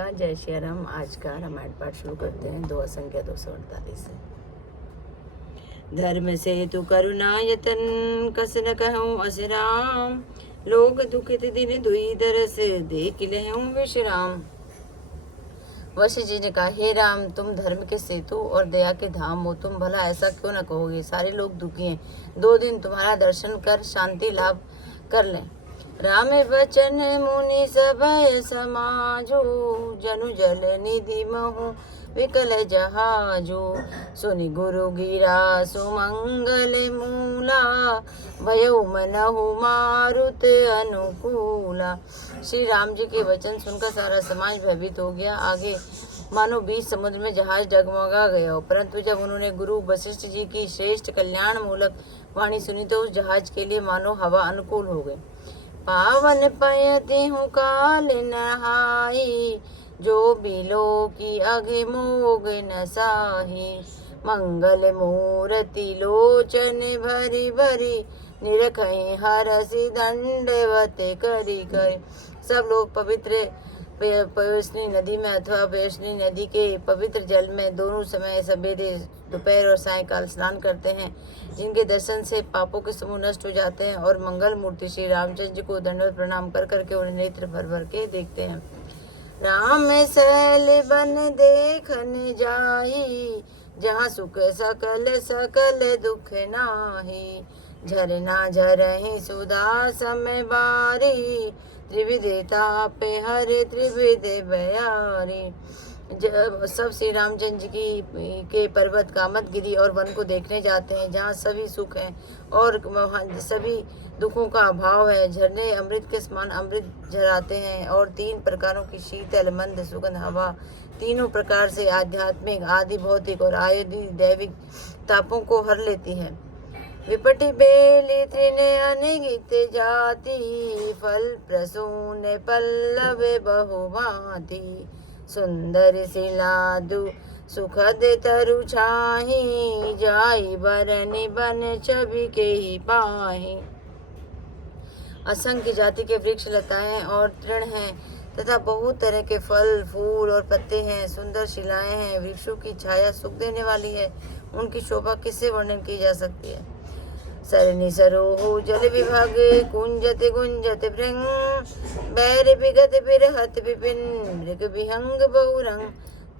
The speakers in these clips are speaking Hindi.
का जय श्री राम। आज का रामायण पाठ शुरू करते हैं। दो संख्या 248 से। धर्म से तू करुणा यतन कस न कहूँ असराम, लोग दुखित दिन दुई दरस देख लहूँ विश्राम। वशिष्ठ जी ने कहा, हे राम, तुम धर्म के सेतु और दया के धाम हो, तुम भला ऐसा क्यों न कहोगे। सारे लोग दुखी हैं, 2 दिन तुम्हारा दर्शन कर शांति लाभ कर लें। राम बचन मुनि सभय समाजो, जनु जल निधि महु विकल जहाजो। सुनि गुरु गिरा सुमंगल मूला, भयउ मनहु मारुत अनुकूला। श्री राम जी के वचन सुनकर सारा समाज भयभीत हो गया। आगे मानो बीच समुद्र में जहाज डगमगा गया हो। परंतु जब उन्होंने गुरु वशिष्ठ जी की श्रेष्ठ कल्याण मूलक वाणी सुनी तो उस जहाज के लिए मानो हवा अनुकूल हो गई। पावन पयति हूँ काल नहाई, जो बिलो की अघे मोग न साही। मंगल मूर्ति लोचन भरी भरी, निरखई हरसि दंडवत करी करी। सब लोग पवित्र पयोस्नी नदी में अथवा पयोस्नी नदी के पवित्र जल में दोनों समय सवेरे दोपहर और सायंकाल स्नान करते हैं, जिनके दर्शन से पापों के समूह नष्ट हो जाते हैं और मंगल मूर्ति श्री रामचंद्र जी को दंडवत प्रणाम कर करके उन्हें नेत्र भर भर के देखते हैं। राम सैल बन देखन जाई, जहाँ सुख सकल सकल दुख नाही। झरना झरहि सुधा समय बारी, त्रिविधे तापे हरे त्रिविधे बयारी। जब सब श्री रामचंद्र जी के पर्वत कामतगिरी और वन को देखने जाते हैं, जहाँ सभी सुख हैं और सभी दुखों का अभाव है। झरने अमृत के समान अमृत झराते हैं और 3 प्रकारों की शीतल मंद सुगंध हवा तीनों प्रकार से आध्यात्मिक आदि भौतिक और आयुधि दैविक तापों को हर लेती है। विपटि बेली त्रिनयन गीत जाति, फल प्रसून पल्लव बहुभांति। सुंदर सिलादु सुखद तरु छाही, जाई बरनि बन छवि के ही पाही। असंख्य जाति के वृक्ष लताएं और तृण हैं तथा बहुत तरह के फल फूल और पत्ते हैं। सुंदर शिलाएं हैं, वृक्षों की छाया सुख देने वाली है, उनकी शोभा किससे वर्णन की जा सकती है। सरनि सरोह जल विभाग, कुंजत गुंजत भृंग, बैर विगत बिरहत विपिन, मृग विहंग बहुरंग।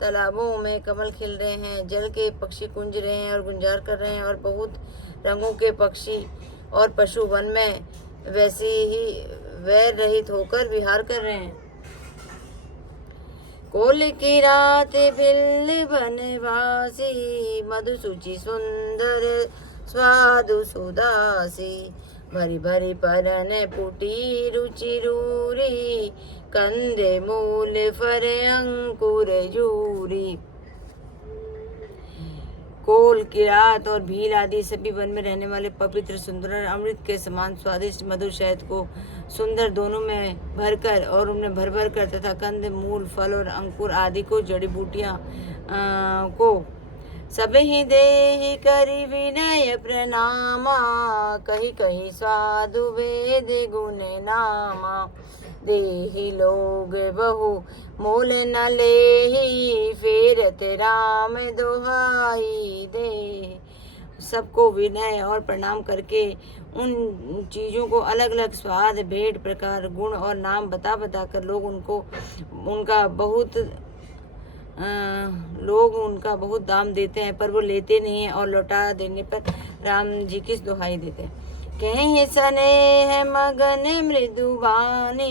तालाबों में कमल खिल रहे हैं, जल के पक्षी कुंज रहे हैं और गुंजार कर रहे हैं, और बहुत रंगों के पक्षी और पशु वन में वैसे ही वैर रहित होकर विहार कर रहे हैं। कोल की रात भिल्ल बनवासी, मधुसूची सुंदर स्वादु सुदासी। भरी भरी परन पुटी रुचि रूरी, कंदे मूल फर अंकुर जूरी। कोल किरात और भील आदि सभी वन में रहने वाले पवित्र सुंदर अमृत के समान स्वादिष्ट मधुर शहद को सुंदर दोनों में भरकर और उनमें भर भर कर तथा कंद मूल फल और अंकुर आदि को जड़ी बूटियां को सब ही देहि करि विनय प्रणामा। कही कही साधु वेद गुण नामा, देहि लोग बहु मोल न लेहि, फेरत राम दोहाई दे। सबको विनय और प्रणाम करके उन चीज़ों को अलग अलग स्वाद भेद प्रकार गुण और नाम बता बता कर लोग उनका बहुत दाम देते हैं, पर वो लेते नहीं हैं और लौटा देने पर राम जी की दुहाई देते हैं। कहीं स्नेह मगन मृदुबानी,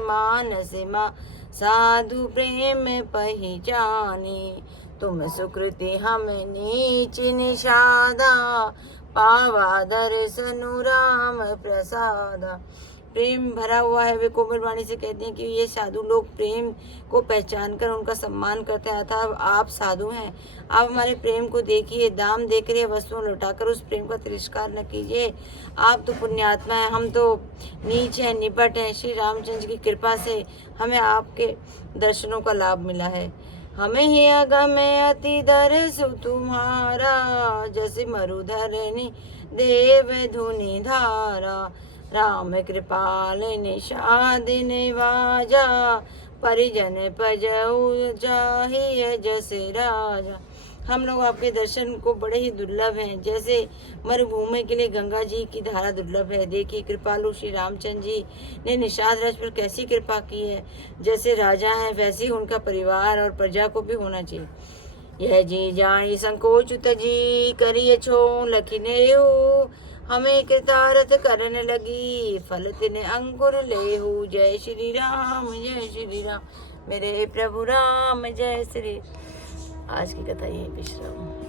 मानस मा साधु प्रेम पहिचानी। तुम सुकृति हम नीच निषादा, पावा दर्शनु राम प्रसादा। प्रेम भरा हुआ है। वे कोमल वाणी से कहते हैं कि ये साधु लोग प्रेम को पहचान कर उनका सम्मान करते हैं। अतः आप साधु हैं, आप हमारे प्रेम को देखिए, दाम देकर या वस्तुओं लौटाकर उस प्रेम का तिरस्कार न कीजिए। आप तो पुण्यात्मा हैं, हम तो नीच हैं, निपट हैं। श्री रामचंद्र की कृपा से हमें आपके दर्शनों का लाभ मिला है। हमें ही अगम अति दरसु तुम्हारा, जैसे मरुधरनी देव धुनि धारा। राम कृपाल निषाद निवाजा, परिजन पजऊ जाहि जस राजा। हम लोग आपके दर्शन को बड़े ही दुर्लभ हैं, जैसे मरुभूमि के लिए गंगा जी की धारा दुर्लभ है। देखिए कृपालु श्री रामचंद्र जी ने निषाद राज पर कैसी कृपा की है। जैसे राजा हैं वैसे ही उनका परिवार और प्रजा को भी होना चाहिए। यह जी जाई संकोच तजी करिय छो लखिने हमें कृतारथ करन लगी फल तिने अंकुर लेहु। जय श्री राम जय श्री राम मेरे प्रभु राम जय श्री। आज की कथा यहीं विश्राम।